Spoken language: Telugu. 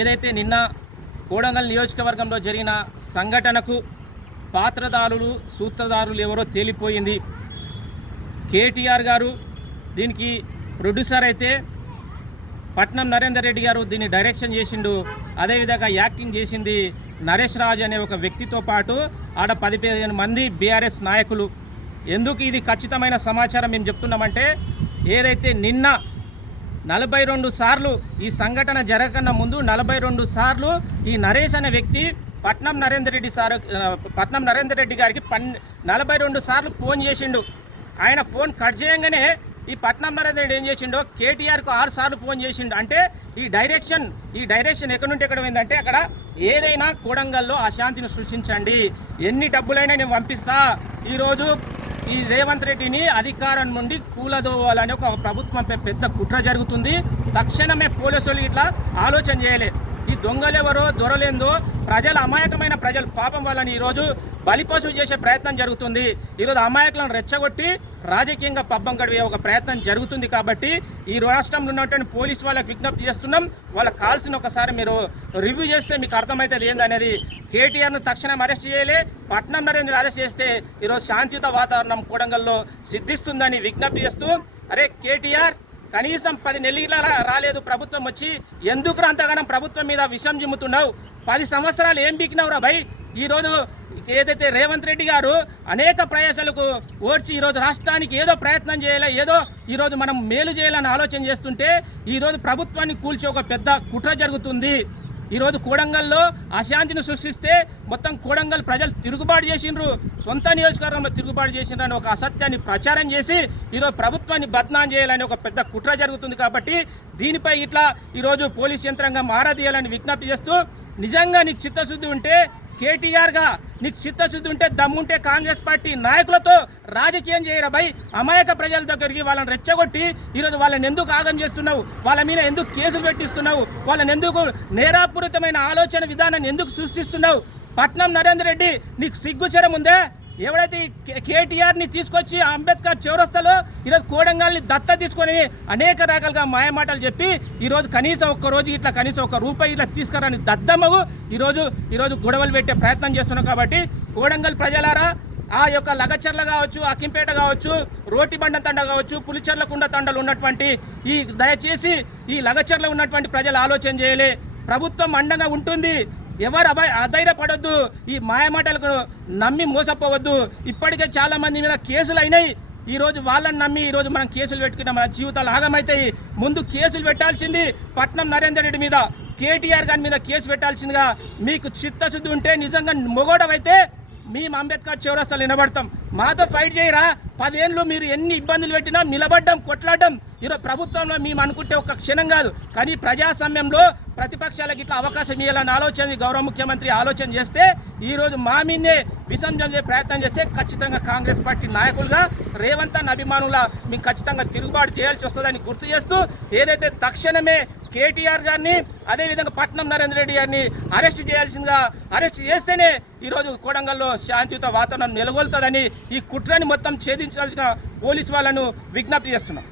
ఏదైతే నిన్న కోడంగల్ నియోజకవర్గంలో జరిగిన సంఘటనకు పాత్రదారులు సూత్రధారులు ఎవరో తేలిపోయింది. కేటీఆర్ గారు దీనికి ప్రొడ్యూసర్ అయితే పట్నం నరేందర్ రెడ్డి గారు దీన్ని డైరెక్షన్ చేసిండు. అదేవిధంగా యాక్టింగ్ చేసింది నరేష్ రాజ్ అనే ఒక వ్యక్తితో పాటు ఆడ 15 మంది బీఆర్ఎస్ నాయకులు. ఎందుకు ఇది ఖచ్చితమైన సమాచారం మేము చెప్తున్నామంటే, ఏదైతే నిన్న 42 సార్లు ఈ సంఘటన జరగకన్నా ముందు 42 సార్లు ఈ నరేష్ అనే వ్యక్తి పట్నం నరేందర్ రెడ్డి గారికి 42 సార్లు ఫోన్ చేసిండు. ఆయన ఫోన్ కట్ చేయంగానే ఈ పట్నం నరేందర్ రెడ్డి ఏం చేసిండో కేటీఆర్కు 6 సార్లు ఫోన్ చేసిండు. అంటే ఈ డైరెక్షన్ ఎక్కడి నుండి ఎక్కడ పోయిందంటే, అక్కడ ఏదైనా కోడంగల్లో అశాంతిని సృష్టించండి, ఎన్ని డబ్బులైనా నేను పంపిస్తా, ఈరోజు ఈ రేవంత్ రెడ్డిని అధికారం నుండి కూలదోవాలని ఒక ప్రభుత్వంపై పెద్ద కుట్ర జరుగుతుంది. తక్షణమే పోలీసులు ఇట్లా ఆలోచన చేయలే. ఈ దొంగలెవరో దొరలేందో అమాయకమైన ప్రజలు పాపం వాళ్ళని ఈరోజు బలిపశువు చేసే ప్రయత్నం జరుగుతుంది. ఈరోజు అమాయకులను రెచ్చగొట్టి రాజకీయంగా పబ్బం గడిపే ఒక ప్రయత్నం జరుగుతుంది. కాబట్టి ఈ రాష్ట్రంలో ఉన్నటువంటి పోలీసు వాళ్ళకి విజ్ఞప్తి చేస్తున్నాం, వాళ్ళకి కాల్సిన ఒకసారి మీరు రివ్యూ చేస్తే మీకు అర్థమవుతుంది ఏందనేది. కేటీఆర్ను తక్షణం అరెస్ట్ చేయలే, పట్నం నరేంద్ర అరెస్ట్ చేస్తే ఈరోజు శాంతియుత వాతావరణం కోడంగల్లో సిద్ధిస్తుందని విజ్ఞప్తి చేస్తూ, అరే కేటీఆర్ కనీసం 10 నెలలు రాలేదు ప్రభుత్వం వచ్చి, ఎందుకు అంతగానం ప్రభుత్వం మీద విషం జిమ్ముతున్నావు? 10 సంవత్సరాలు ఏం బీకినావురా భయ్? ఈరోజు ఏదైతే రేవంత్ రెడ్డి గారు అనేక ప్రయాసాలకు ఓడ్చి ఈరోజు రాష్ట్రానికి ఏదో ప్రయత్నం చేయాలి, ఏదో ఈరోజు మనం మేలు చేయాలని ఆలోచన చేస్తుంటే ఈరోజు ప్రభుత్వాన్ని కూల్చే ఒక పెద్ద కుట్ర జరుగుతుంది. ఈరోజు కోడంగల్లో అశాంతిని సృష్టిస్తే మొత్తం కోడంగల్ ప్రజలు తిరుగుబాటు చేసిండ్రు, సొంత నియోజకవర్గంలో తిరుగుబాటు చేసిండ్రు అని ఒక అసత్యాన్ని ప్రచారం చేసి ఈరోజు ప్రభుత్వాన్ని బద్నాం చేయాలని ఒక పెద్ద కుట్ర జరుగుతుంది. కాబట్టి దీనిపై ఇట్లా ఈరోజు పోలీస్ యంత్రాంగం ఆరా తీయాలని విజ్ఞప్తి చేస్తూ, నిజంగా నీకు చిత్తశుద్ధి ఉంటే కేటీఆర్గా నీకు చిత్తశుద్ధి ఉంటే దమ్ముంటే కాంగ్రెస్ పార్టీ నాయకులతో రాజకీయం చేయరా భయ్. అమాయక ప్రజల దగ్గరికి వాళ్ళని రెచ్చగొట్టి ఈరోజు వాళ్ళని ఎందుకు ఆగం చేస్తున్నావు? వాళ్ళ మీద ఎందుకు కేసులు పెట్టిస్తున్నావు? వాళ్ళని ఎందుకు నేరాపూరితమైన ఆలోచన విధానాన్ని ఎందుకు సృష్టిస్తున్నావు? పట్నం నరేందర్ రెడ్డి నీకు సిగ్గుచరం ఉందే? ఎవడైతే కేటీఆర్ని తీసుకొచ్చి అంబేద్కర్ చౌరస్తాలో ఈరోజు కోడంగల్ని దత్త తీసుకొని అనేక రకాలుగా మాయమాటలు చెప్పి ఈరోజు కనీసం ఒక్క రూపాయి ఇట్లా తీసుకురాని దద్దమ్మవు ఈరోజు గొడవలు పెట్టే ప్రయత్నం చేస్తున్నాం. కాబట్టి కోడంగల్ ప్రజలారా, ఆ యొక్క లగచర్ల కావచ్చు, అక్కింపేట కావచ్చు, రోటిబండ తండ కావచ్చు, పులిచెర్లకుండ తండలు ఉన్నటువంటి దయచేసి ఈ లగచర్ల ఉన్నటువంటి ప్రజలు ఆలోచన చేయలే. ప్రభుత్వం అండగా ఉంటుంది, ఎవరు అధైర్యపడొద్దు, ఈ మాయమాటలకు నమ్మి మోసపోవద్దు. ఇప్పటికే చాలా మంది మీద కేసులు అయినాయి. ఈరోజు వాళ్ళని నమ్మి ఈరోజు మనం కేసులు పెట్టుకున్న మన జీవితాలు ఆగమవుతాయి. ముందు కేసులు పెట్టాల్సింది పట్నం నరేందర్ రెడ్డి మీద, కేటీఆర్ గారి మీద కేసు పెట్టాల్సిందిగా. మీకు చిత్తశుద్ధి ఉంటే నిజంగా మొగోడవైతే మేము అంబేద్కర్ చౌరస్తాలు నిలబడతాం, మాతో ఫైట్ చేయరా. 10 ఏళ్ళు మీరు ఎన్ని ఇబ్బందులు పెట్టినా నిలబడ్డం, కొట్లాడడం ఈరోజు ప్రభుత్వంలో మేము అనుకుంటే ఒక క్షణం కాదు. కానీ ప్రజాస్వామ్యంలో ప్రతిపక్షాలకు ఇట్లా అవకాశం ఇవ్వాలని ఆలోచన గౌరవ ముఖ్యమంత్రి ఆలోచన చేస్తే ఈరోజు మా మీదే విషం జమ్మే ప్రయత్నం చేస్తే ఖచ్చితంగా కాంగ్రెస్ పార్టీ నాయకులుగా రేవంత్ అన్న అభిమానుల మీకు ఖచ్చితంగా తిరుగుబాటు చేయాల్సి వస్తుందని గుర్తు చేస్తూ, ఏదైతే తక్షణమే కేటీఆర్ గారిని అదేవిధంగా పట్నం నరేందర్ రెడ్డి గారిని అరెస్ట్ చేస్తేనే ఈరోజు కోడంగల్లో శాంతియుత వాతావరణం నెలకొల్తుందని ఈ కుట్రని మొత్తం ఛేదించాల్సిన పోలీసు వాళ్ళను విజ్ఞప్తి చేస్తున్నాం.